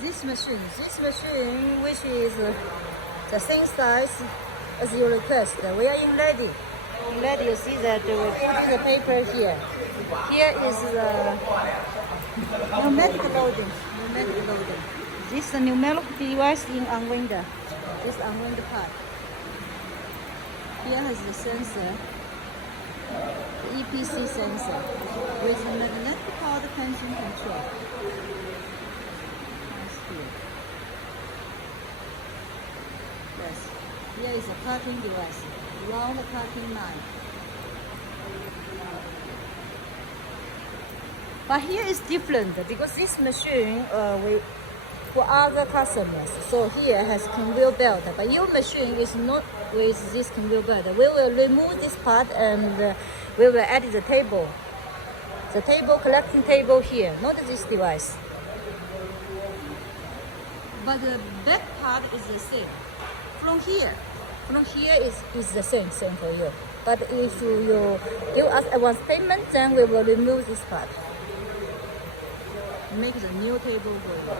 this machine, which is the same size as you request. We are in ready. In ready, you see that we put the paper here. Here is the pneumatic loading. This is the pneumatic device in unwind. This unwind part. Here has the sensor, the EPC sensor, with a magnetic power tension control. Yes, here is a cutting device, round cutting knife. But here is different because this machine for other customers. So here has conveyor belt, but your machine is not with this conveyor belt. We will remove this part and we will add the table. The table, collecting table here, not this device. But the back part is the same. From here is the same for you. But if you give us advance payment, then we will remove this part. Make the new table go.